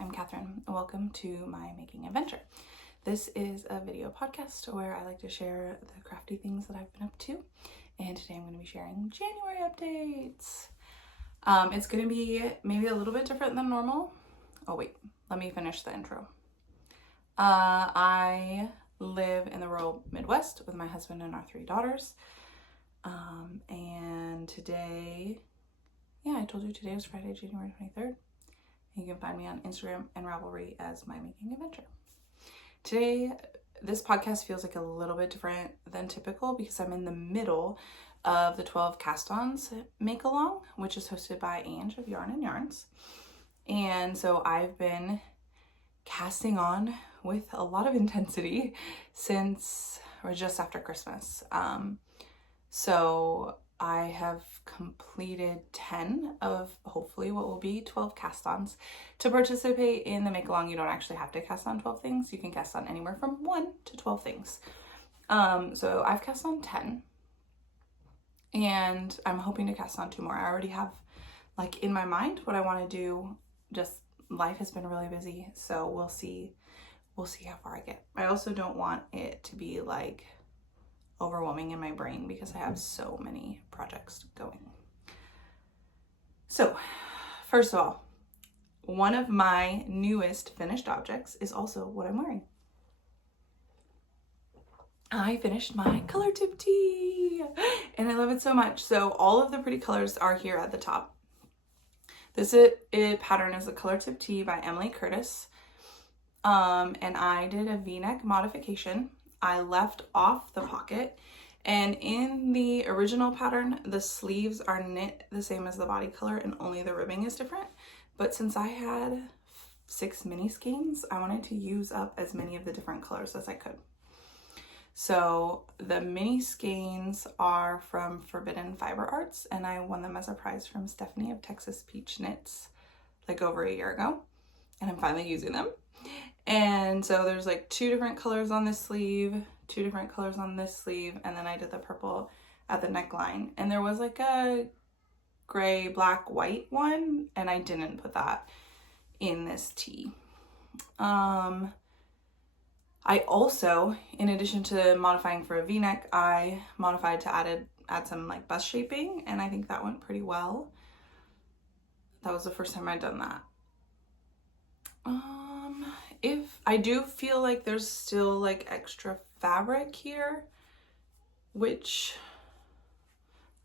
I'm Catherine, and welcome to my making adventure. This is a video podcast where I like to share the crafty things that I've been up to, and today I'm going to be sharing January updates. It's going to be maybe a little bit different than normal. Oh wait, let me finish the intro. I live in the rural Midwest with my husband and our 3 daughters. And today, I told you today is Friday, January 23rd. You can find me on Instagram and Ravelry as My Making Adventure. Today, this podcast feels like a little bit different than typical because I'm in the middle of the 12 Cast Ons Make Along, which is hosted by Ange of Yarn and Yarns. And so I've been casting on with a lot of intensity since or just after Christmas. So I have completed 10 of hopefully what will be 12 cast-ons. To participate in the make-along, you don't actually have to cast on 12 things. You can cast on anywhere from 1 to 12 things. So I've cast on 10. And I'm hoping to cast on 2 more. I already have like in my mind what I want to do. Just life has been really busy. So we'll see how far I get. I also don't want it to be like overwhelming in my brain because I have so many projects going. So, first of all, one of my newest finished objects is also what I'm wearing. I finished my color tip tee and I love it so much. So all of the pretty colors are here at the top. This pattern is a color tip tee by Emily Curtis. And I did a V-neck modification. I left off the pocket, and in the original pattern the sleeves are knit the same as the body color and only the ribbing is different. But since I had 6 mini skeins, I wanted to use up as many of the different colors as I could. So the mini skeins are from Forbidden Fiber Arts, and I won them as a prize from Stephanie of Texas Peach Knits like over a year ago, and I'm finally using them. And so there's like 2 different colors on this sleeve, 2 different colors on this sleeve, and then I did the purple at the neckline. And there was like a gray, black, white one, and I didn't put that in this tee. I also, in addition to modifying for a V-neck, I modified to add some like bust shaping, and I think that went pretty well. That was the first time I'd done that. If I do feel like there's still like extra fabric here, which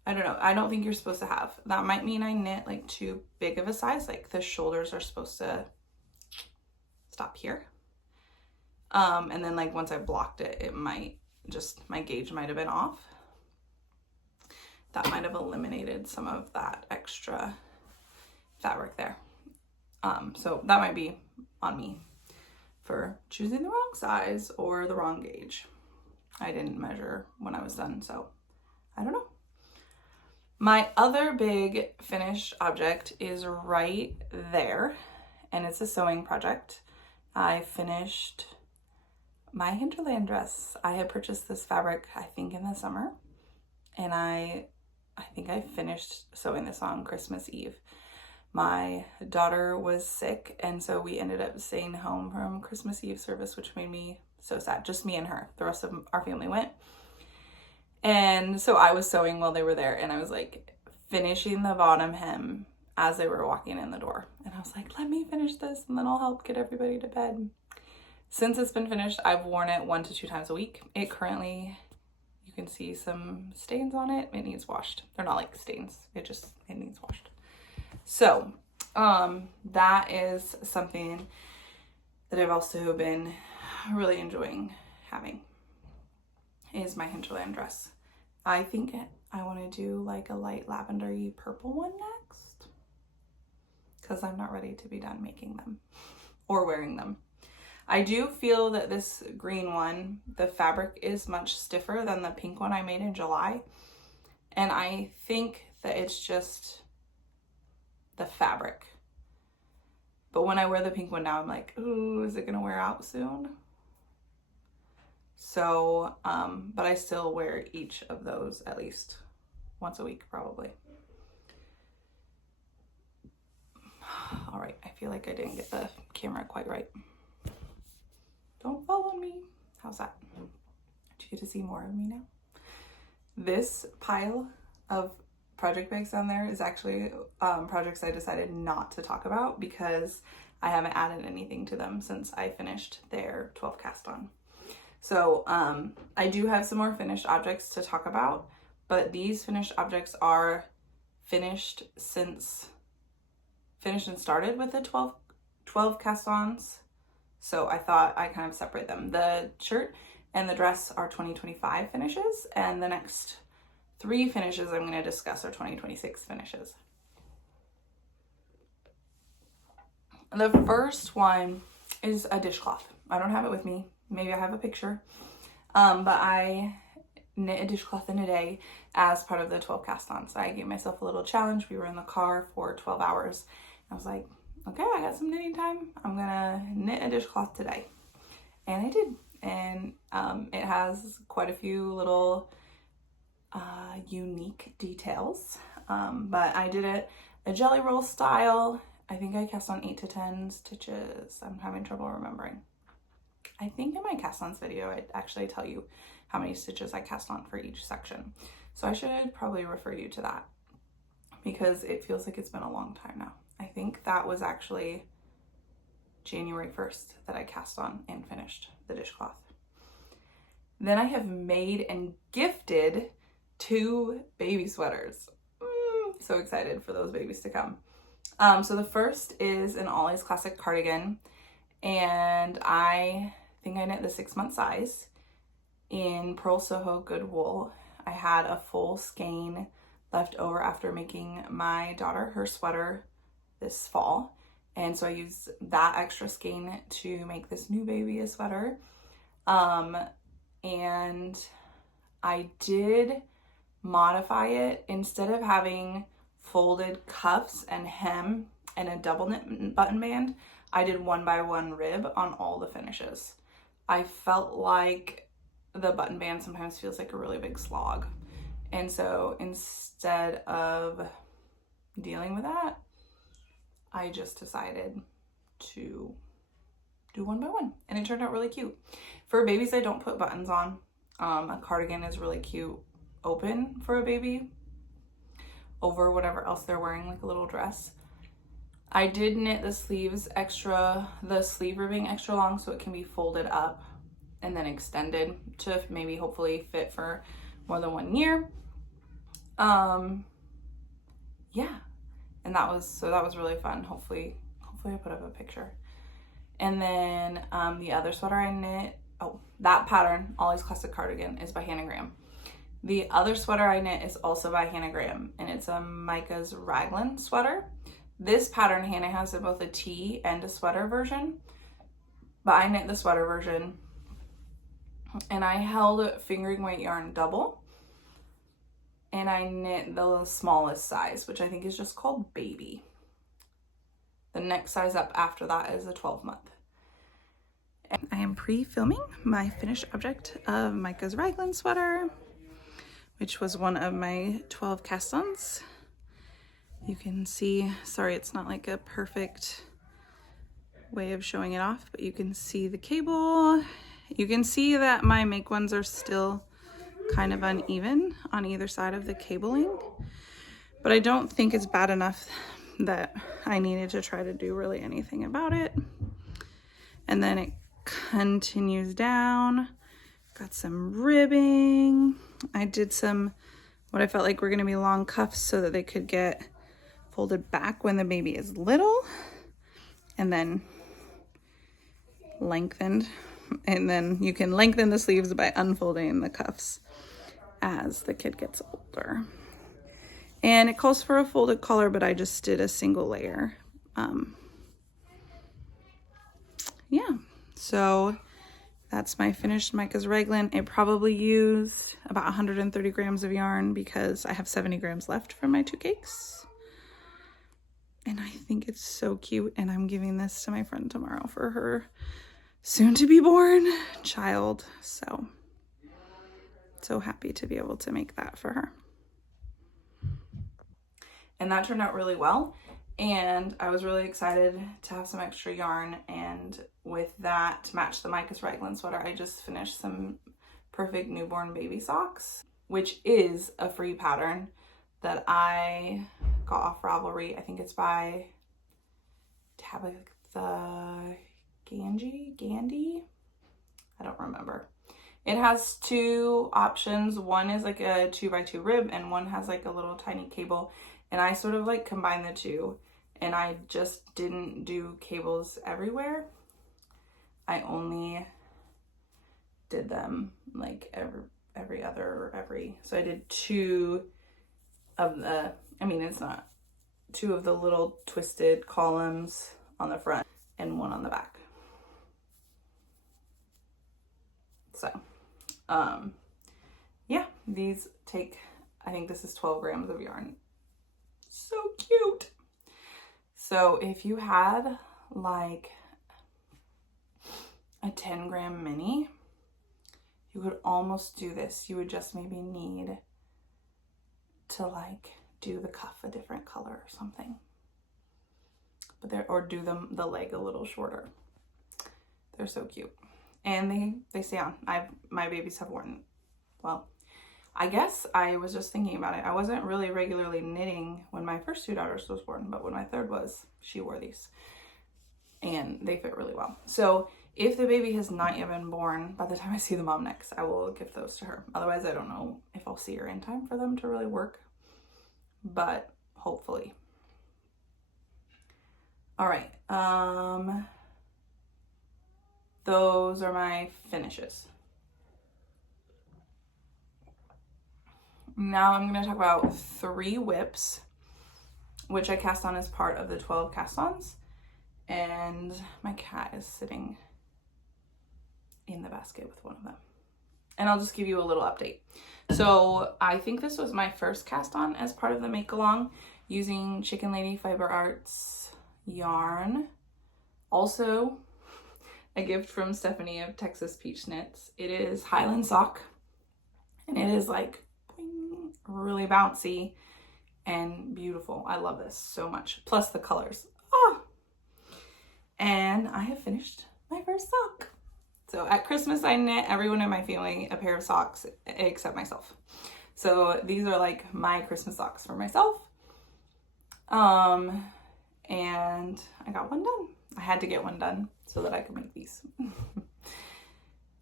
I don't know, I don't think you're supposed to have. That might mean I knit like too big of a size, like the shoulders are supposed to stop here. And then like once I blocked it, it might just, my gauge might have been off. That might have eliminated some of that extra fabric there. So that might be on me for choosing the wrong size or the wrong gauge. I didn't measure when I was done, so I don't know. My other big finished object is right there, and it's a sewing project. I finished my Hinterland Dress. I had purchased this fabric, I think in the summer, and I think I finished sewing this on Christmas Eve. My daughter was sick, and so we ended up staying home from Christmas Eve service, which made me so sad. Just me and her. The rest of our family went. And so I was sewing while they were there, and I was like finishing the bottom hem as they were walking in the door. And I was like, let me finish this, and then I'll help get everybody to bed. Since it's been finished, I've worn it 1 to 2 times a week. It currently, you can see some stains on it. It needs washed. They're not like stains. It needs washed. So, that is something that I've also been really enjoying having, is my Hinterland Dress. I think I want to do like a light lavender-y purple one next, because I'm not ready to be done making them or wearing them. I do feel that this green one, the fabric is much stiffer than the pink one I made in July. And I think that it's just the fabric. But when I wear the pink one now, I'm like, ooh, is it gonna wear out soon? So, but I still wear each of those at least once a week, probably. All right, I feel like I didn't get the camera quite right. Don't fall on me. How's that? Do you get to see more of me now? This pile of project bags down there is actually projects I decided not to talk about because I haven't added anything to them since I finished their 12 cast on. So I do have some more finished objects to talk about, but these finished objects are finished and started with the 12 cast ons. So I thought I kind of separate them. The shirt and the dress are 2025 finishes, and the next 3 finishes I'm going to discuss are 2026 finishes. The first one is a dishcloth. I don't have it with me. Maybe I have a picture. But I knit a dishcloth in a day as part of the 12 cast on. So I gave myself a little challenge. We were in the car for 12 hours. I was like, okay, I got some knitting time. I'm gonna knit a dishcloth today. And I did. And it has quite a few little unique details. But I did it a jelly roll style. I think I cast on 8 to 10 stitches. I'm having trouble remembering. I think in my cast ons video, I'd actually tell you how many stitches I cast on for each section. So I should probably refer you to that because it feels like it's been a long time now. I think that was actually January 1st that I cast on and finished the dishcloth. Then I have made and gifted 2 baby sweaters. So excited for those babies to come. So the first is an Ollie's classic cardigan, and I think I knit the 6-month size in Pearl Soho good wool. I had a full skein left over after making my daughter her sweater this fall, and so I used that extra skein to make this new baby a sweater. And I did modify it. Instead of having folded cuffs and hem and a double knit button band, I did 1x1 rib on all the finishes. I felt like the button band sometimes feels like a really big slog. And so instead of dealing with that, I just decided to do 1x1, and it turned out really cute. For babies, I don't put buttons on. A cardigan is really cute open for a baby over whatever else they're wearing, like a little dress. I did knit the sleeves the sleeve ribbing extra long so it can be folded up and then extended to maybe hopefully fit for more than 1 year. Yeah, and that was really fun. Hopefully I put up a picture. And then the other sweater I knit, that pattern, Ollie's classic cardigan, is by Hannah Graham. The other sweater I knit is also by Hannah Graham, and it's a Micah's Raglan sweater. This pattern Hannah has in both a tee and a sweater version, but I knit the sweater version, and I held fingering weight yarn double, and I knit the smallest size, which I think is just called baby. The next size up after that is a 12-month. I am pre-filming my finished object of Micah's Raglan sweater, which was one of my 12 cast-ons. You can see, sorry, it's not like a perfect way of showing it off, but you can see the cable. You can see that my make ones are still kind of uneven on either side of the cabling, but I don't think it's bad enough that I needed to try to do really anything about it. And then it continues down. Got some ribbing. I did some what I felt like were going to be long cuffs so that they could get folded back when the baby is little, and then lengthened. And then you can lengthen the sleeves by unfolding the cuffs as the kid gets older. And it calls for a folded collar, but I just did a single layer. Yeah, so that's my finished Micah's Raglan. It probably used about 130 grams of yarn because I have 70 grams left from my 2 cakes. And I think it's so cute, and I'm giving this to my friend tomorrow for her soon-to-be-born child. So happy to be able to make that for her. And that turned out really well. And I was really excited to have some extra yarn, and with that, to match the Micah's Raglan sweater, I just finished some Perfect Newborn Baby Socks, which is a free pattern that I got off Ravelry. I think it's by Tabitha, Gandee? I don't remember. It has two options. One is like a 2x2 rib, and one has like a little tiny cable. And I sort of like combined the two, and I just didn't do cables everywhere. I only did them like so I did two of the, it's not, two of the little twisted columns on the front and one on the back. So, yeah, these take, I think this is 12 grams of yarn. So cute. So if you had like a 10-gram mini, you could almost do this. You would just maybe need to like do the cuff a different color or something. But or do the leg a little shorter. They're so cute. And they stay on. My babies have worn, well, I guess I was just thinking about it. I wasn't really regularly knitting when my first two daughters was born, but when my third was, she wore these. And they fit really well. So if the baby has not yet been born, by the time I see the mom next, I will gift those to her. Otherwise, I don't know if I'll see her in time for them to really work. But hopefully. All right. Those are my finishes. Now I'm going to talk about 3 whips, which I cast on as part of the 12 cast-ons. And my cat is sitting in the basket with one of them. And I'll just give you a little update. So I think this was my first cast on as part of the make along, using Chicken Lady Fiber Arts yarn. Also, a gift from Stephanie of Texas Peach Knits. It is Highland sock, and it is like really bouncy and beautiful. I love this so much. Plus the colors. Oh! And I have finished my first sock. So at Christmas, I knit everyone in my family a pair of socks except myself. So these are like my Christmas socks for myself. And I got one done. I had to get one done so that I could make these.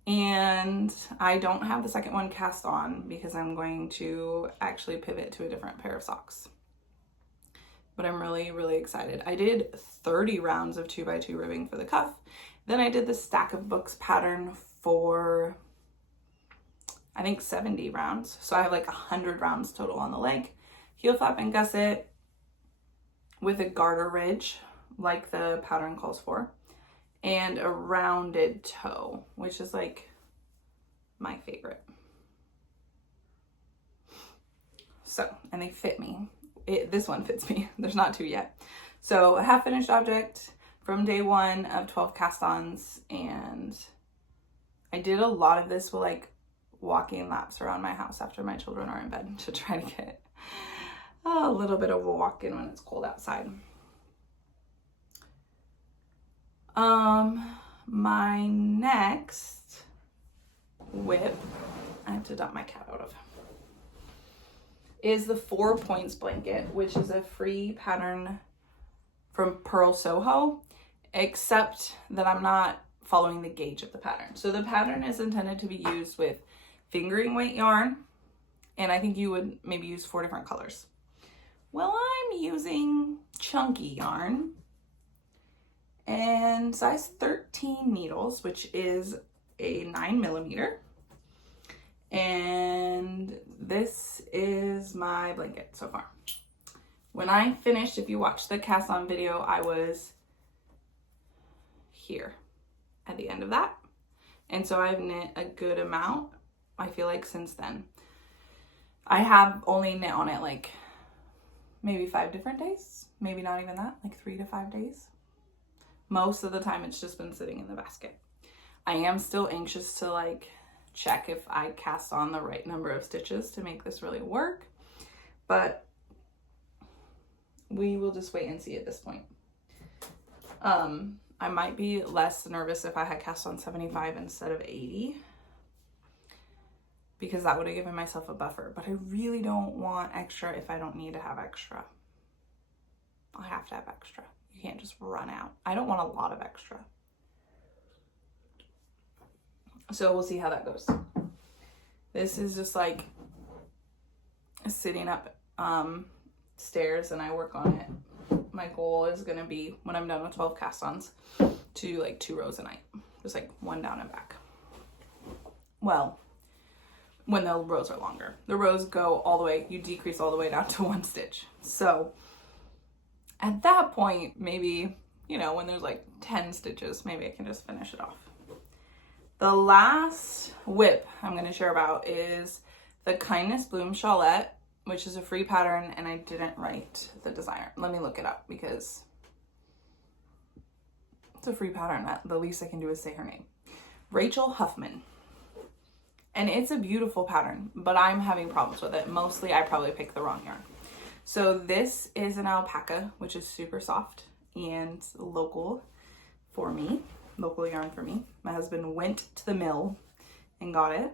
And I don't have the second one cast on because I'm going to actually pivot to a different pair of socks. But I'm really, really excited. I did 30 rounds of 2x2 ribbing for the cuff. Then I did the stack of books pattern for, I think, 70 rounds. So I have like 100 rounds total on the leg. Heel flap and gusset with a garter ridge, like the pattern calls for, and a rounded toe, which is like my favorite. So, and they fit me. This one fits me. There's not 2 yet. So a half finished object from day 1 of 12 cast-ons, and I did a lot of this with like walking laps around my house after my children are in bed to try to get a little bit of a walk in when it's cold outside. My next whip, I have to dump my cat out of, is the 4 Points blanket, which is a free pattern from Pearl Soho, except that I'm not following the gauge of the pattern. So the pattern is intended to be used with fingering weight yarn, and I think you would maybe use 4 different colors. Well, I'm using chunky yarn and size 13 needles, which is a 9mm. And this is my blanket so far. When I finished, if you watched the cast on video, I was here at the end of that. And so I've knit a good amount, I feel like, since then. I have only knit on it like maybe 5 different days, maybe not even that, like 3 to 5 days. Most of the time it's just been sitting in the basket. I am still anxious to like check if I cast on the right number of stitches to make this really work, but we will just wait and see at this point. I might be less nervous if I had cast on 75 instead of 80, because that would have given myself a buffer, but I really don't want extra if I don't need to have extra. I have to have extra. You can't just run out. I don't want a lot of extra. So we'll see how that goes. This is just like sitting up stairs and I work on it. My goal is going to be, when I'm done with 12 cast-ons, to do like 2 rows a night. Just like 1 down and back. Well, when the rows are longer. The rows go all the way, you decrease all the way down to 1 stitch. So at that point, maybe, you know, when there's like 10 stitches, maybe I can just finish it off. The last whip I'm going to share about is the Kindness Bloom Shawlette, which is a free pattern, and I didn't write the designer. Let me look it up because it's a free pattern. The least I can do is say her name. Rachel Huffman. And it's a beautiful pattern, but I'm having problems with it. Mostly I probably picked the wrong yarn. So this is an alpaca, which is super soft and local for me. Local yarn for me. My husband went to the mill and got it.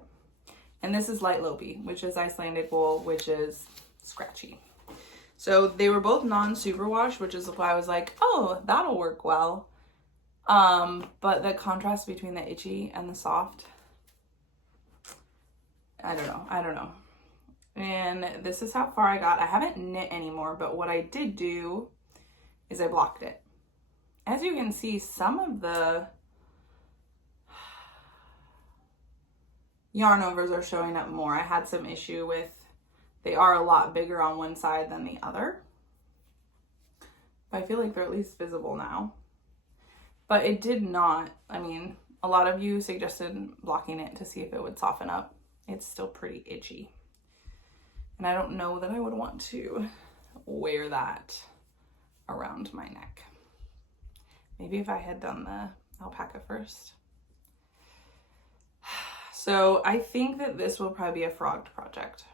And this is light lopi, which is Icelandic wool, which is scratchy. So they were both non-superwash, which is why I was like, oh, that'll work well. But the contrast between the itchy and the soft, I don't know. And this is how far I got. I haven't knit anymore, but what I did do is I blocked it. As you can see, some of the yarn overs are showing up more. I had some issue with, they are a lot bigger on one side than the other. But I feel like they're at least visible now. But it did not, I mean, a lot of you suggested blocking it to see if it would soften up. It's still pretty itchy. And I don't know that I would want to wear that around my neck. Maybe if I had done the alpaca first. So I think that this will probably be a frogged project,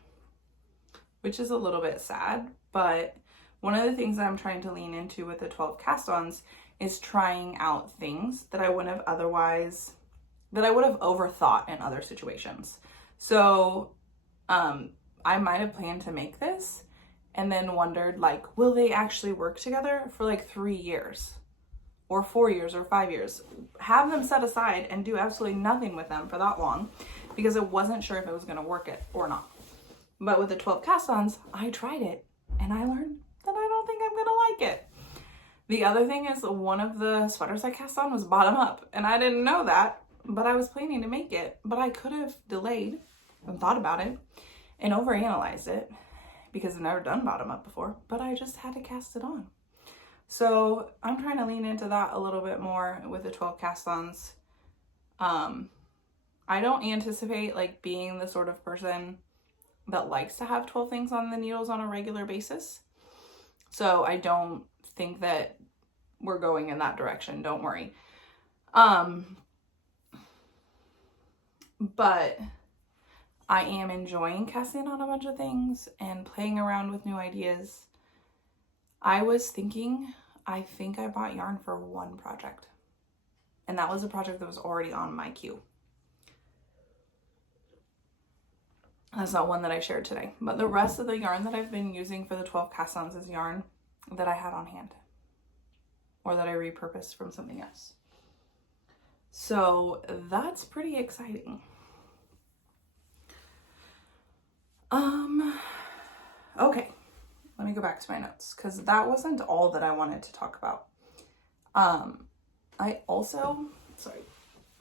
which is a little bit sad, but one of the things that I'm trying to lean into with the 12 cast-ons is trying out things that I wouldn't have otherwise, that I would have overthought in other situations. So I might have planned to make this and then wondered, like, will they actually work together for like 3 years or 4 years or 5 years? Have them set aside and do absolutely nothing with them for that long, because I wasn't sure if it was going to work it or not. But with the 12 cast-ons, I tried it and I learned that I don't think I'm going to like it. The other thing is, one of the sweaters I cast on was bottom up, and I didn't know that, but I was planning to make it. But I could have delayed and thought about it and overanalyzed it, because I've never done bottom up before, but I just had to cast it on. So I'm trying to lean into that a little bit more with the 12 cast-ons. I don't anticipate like being the sort of person that likes to have 12 things on the needles on a regular basis. So I don't think that we're going in that direction. Don't worry. But I am enjoying casting on a bunch of things and playing around with new ideas. I was thinking, I think I bought yarn for 1 project. And that was a project that was already on my queue. That's not one that I shared today. But the rest of the yarn that I've been using for the 12 cast-ons is yarn that I had on hand, or that I repurposed from something else. So that's pretty exciting. Okay, let me go back to my notes, because that wasn't all that I wanted to talk about. I also,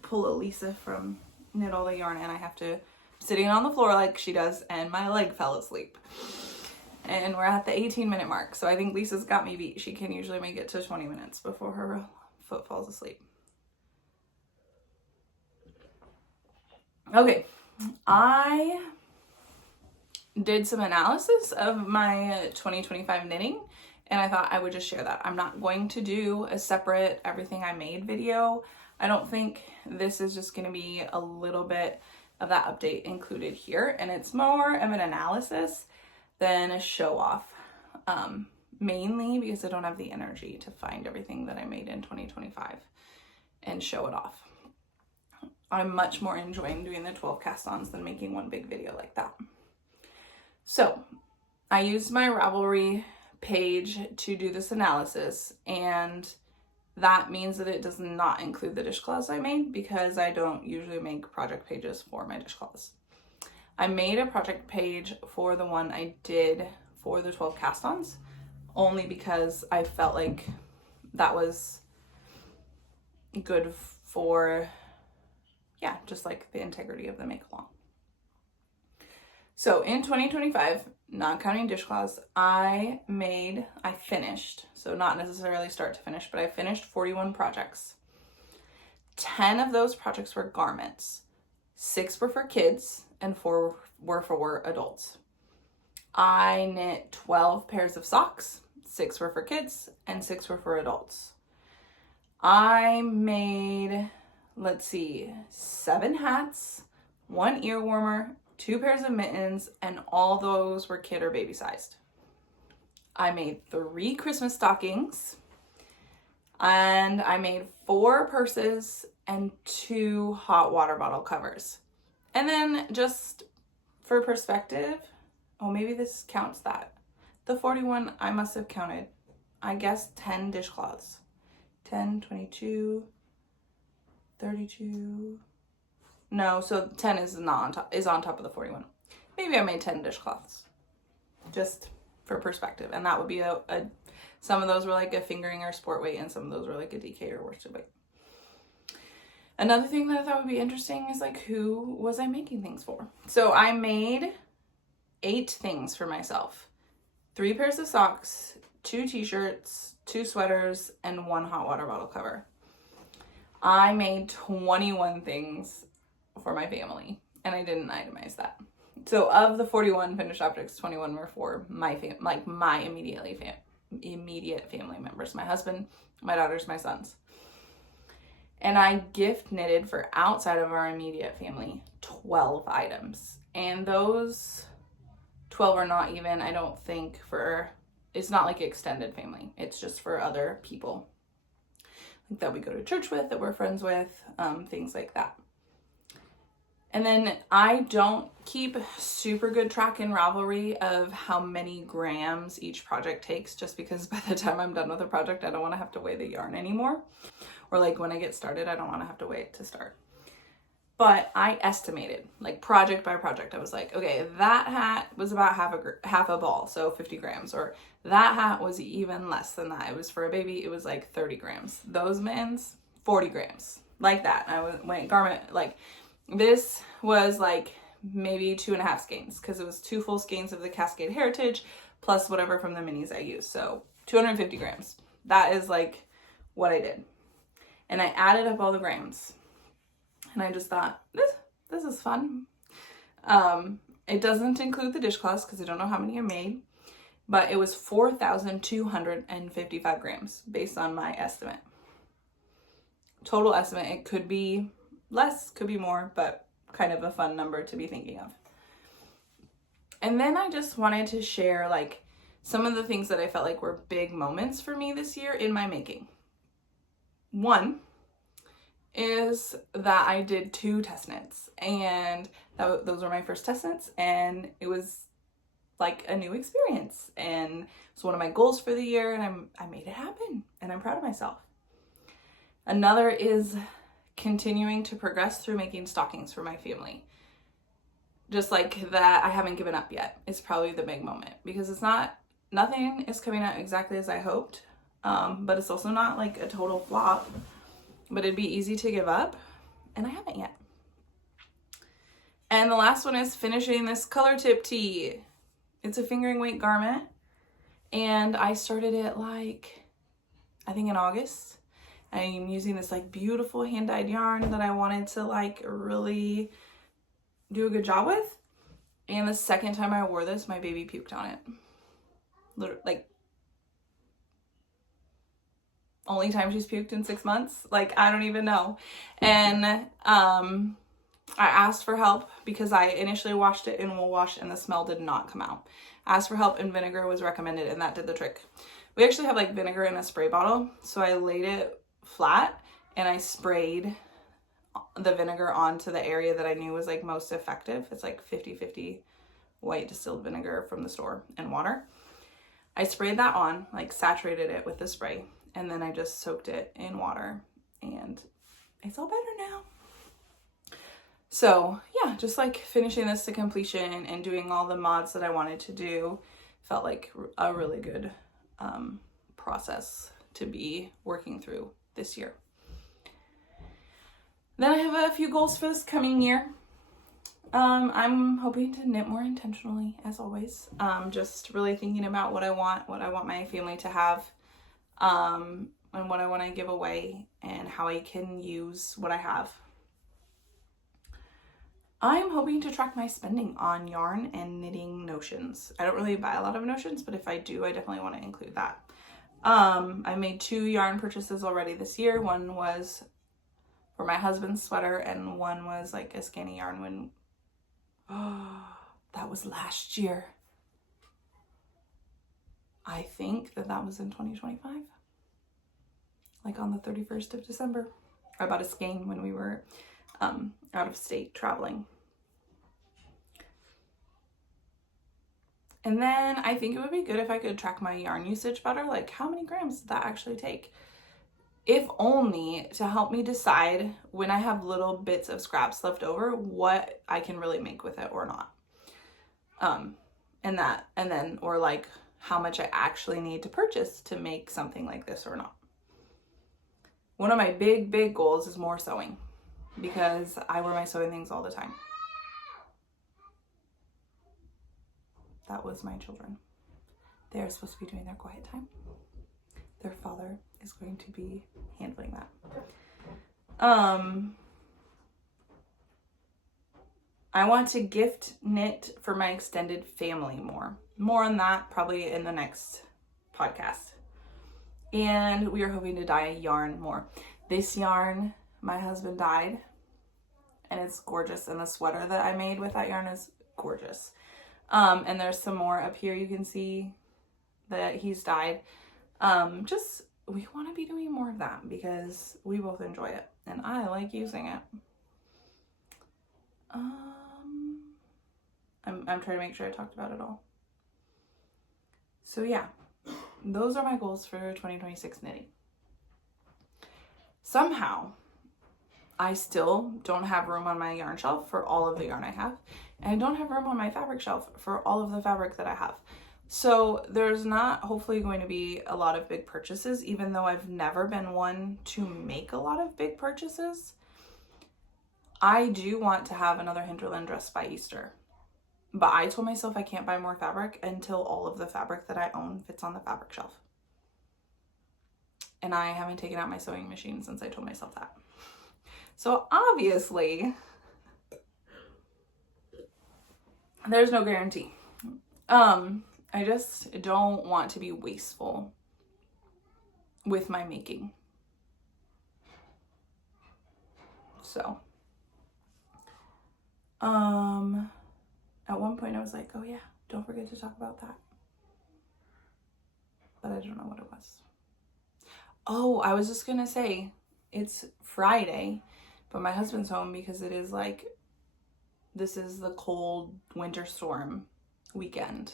pull Elisa from Knit All the Yarn, and I have to, sitting on the floor like she does, and my leg fell asleep. And we're at the 18-minute mark, so I think Lisa's got me beat. She can usually make it to 20 minutes before her foot falls asleep. Okay, I did some analysis of my 2025 knitting, and I thought I would just share that. I'm not going to do a separate everything I made video. I don't think. This is just going to be a little bit of that update included here, and it's more of an analysis than a show off mainly because I don't have the energy to find everything that I made in 2025 and show it off. I'm much more enjoying doing the 12 cast-ons than making one big video like that. So I used my Ravelry page to do this analysis, and that means that it does not include the dishcloths I made because I don't usually make project pages for my dishcloths. I made a project page for the one I did for the 12 cast-ons only because I felt like that was good for, yeah, just like the integrity of the make along. So in 2025, not counting dishcloths, I finished, so not necessarily start to finish, but I finished 41 projects. 10 of those projects were garments. 6 were for kids and 4 were for adults. I knit 12 pairs of socks. 6 were for kids and 6 were for adults. I made, 7 hats, 1 ear warmer, 2 pairs of mittens, and all those were kid or baby sized. I made 3 Christmas stockings, and I made 4 purses and 2 hot water bottle covers. And then just for perspective, oh, maybe this counts that. The 41, I must have counted, I guess, 10 dishcloths. 10, 22, 32... No, so 10 is not on top of the 41. Maybe I made 10 dishcloths, just for perspective. And that would be some of those were like a fingering or sport weight, and some of those were like a DK or worsted weight. Another thing that I thought would be interesting is like, who was I making things for? So I made 8 things for myself. 3 pairs of socks, 2 t-shirts, 2 sweaters, and 1 hot water bottle cover. I made 21 things for my family, and I didn't itemize that. So of the 41 finished objects, 21 were for my immediate family members, my husband, my daughters, my sons. And I gift knitted for outside of our immediate family 12 items, and those 12 are not even, I don't think, it's not like extended family, it's just for other people that we go to church with, that we're friends with, things like that. And then I don't keep super good track in Ravelry of how many grams each project takes, just because by the time I'm done with a project, I don't want to have to weigh the yarn anymore. Or like when I get started, I don't want to have to weigh it to start. But I estimated, like project by project. I was like, okay, that hat was about half a ball, so 50 grams. Or that hat was even less than that. It was for a baby, it was like 30 grams. Those mittens, 40 grams. Like that. I went garment, like this was like maybe 2.5 skeins, because it was 2 full skeins of the Cascade Heritage plus whatever from the minis I used. So 250 grams. That is like what I did. And I added up all the grams. And I just thought, this is fun. It doesn't include the dishcloths because I don't know how many I made. But it was 4,255 grams based on my estimate. Total estimate. It could be less, could be more, but kind of a fun number to be thinking of. And then I just wanted to share like some of the things that I felt like were big moments for me this year in my making. One is that I did 2 test knits, and those were my first test knits, and it was like a new experience, and it's one of my goals for the year, and I made it happen, and I'm proud of myself. Another is continuing to progress through making stockings for my family. Just like that, I haven't given up yet. It's probably the big moment, because nothing is coming out exactly as I hoped, but it's also not like a total flop. But it'd be easy to give up, and I haven't yet. And the last one is finishing this color tip tee. It's a fingering weight garment, and I started it like, I think in August. I'm using this like beautiful hand-dyed yarn that I wanted to like really do a good job with. And the second time I wore this, my baby puked on it. Literally, like, only time she's puked in 6 months. Like, I don't even know. And I asked for help because I initially washed it in wool wash and the smell did not come out. Asked for help and vinegar was recommended, and that did the trick. We actually have like vinegar in a spray bottle, so I laid it flat and I sprayed the vinegar onto the area that I knew was like most effective. It's like 50-50 white distilled vinegar from the store and water. I sprayed that on, like saturated it with the spray, and then I just soaked it in water, and it's all better now. So yeah, just like finishing this to completion and doing all the mods that I wanted to do felt like a really good process to be working through this year. Then I have a few goals for this coming year. I'm hoping to knit more intentionally, as always. Just really thinking about what I want my family to have, and what I want to give away and how I can use what I have. I'm hoping to track my spending on yarn and knitting notions. I don't really buy a lot of notions, but if I do, I definitely want to include that. I made 2 yarn purchases already this year. One was for my husband's sweater, and one was like a skinny yarn when, that was last year. I think that was in 2025. Like on the 31st of December. I bought a skein when we were out of state traveling. And then I think it would be good if I could track my yarn usage better. Like, how many grams did that actually take? If only to help me decide when I have little bits of scraps left over, what I can really make with it or not. And then, or like how much I actually need to purchase to make something like this or not. One of my big goals is more sewing, because I wear my sewing things all the time. That was my children. They're supposed to be doing their quiet time. Their father is going to be handling that. I want to gift knit for my extended family more. More on that probably in the next podcast. And we are hoping to dye yarn more. This yarn, my husband dyed, and it's gorgeous. And the sweater that I made with that yarn is gorgeous. And there's some more up here you can see that he's dyed. We want to be doing more of that because we both enjoy it and I like using it. I'm trying to make sure I talked about it all. So yeah, those are my goals for 2026 knitting. Somehow, I still don't have room on my yarn shelf for all of the yarn I have, and I don't have room on my fabric shelf for all of the fabric that I have. So there's not hopefully going to be a lot of big purchases, even though I've never been one to make a lot of big purchases. I do want to have another Hinterland dress by Easter, but I told myself I can't buy more fabric until all of the fabric that I own fits on the fabric shelf. And I haven't taken out my sewing machine since I told myself that. So obviously, there's no guarantee. I just don't want to be wasteful with my making. So, at one point I was like, oh yeah, don't forget to talk about that. But I don't know what it was. Oh, I was just gonna say, it's Friday, but my husband's home because it is like, this is the cold winter storm weekend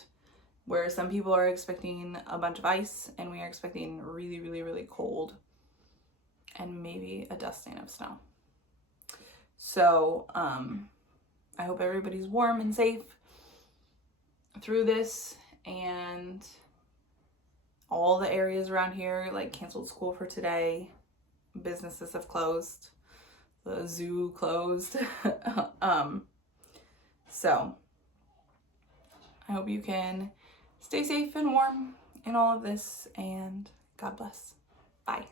where some people are expecting a bunch of ice and we are expecting really cold and maybe a dusting of snow. So I hope everybody's warm and safe through this, and all the areas around here like canceled school for today, businesses have closed, the zoo closed. So I hope you can stay safe and warm in all of this, and God bless. Bye.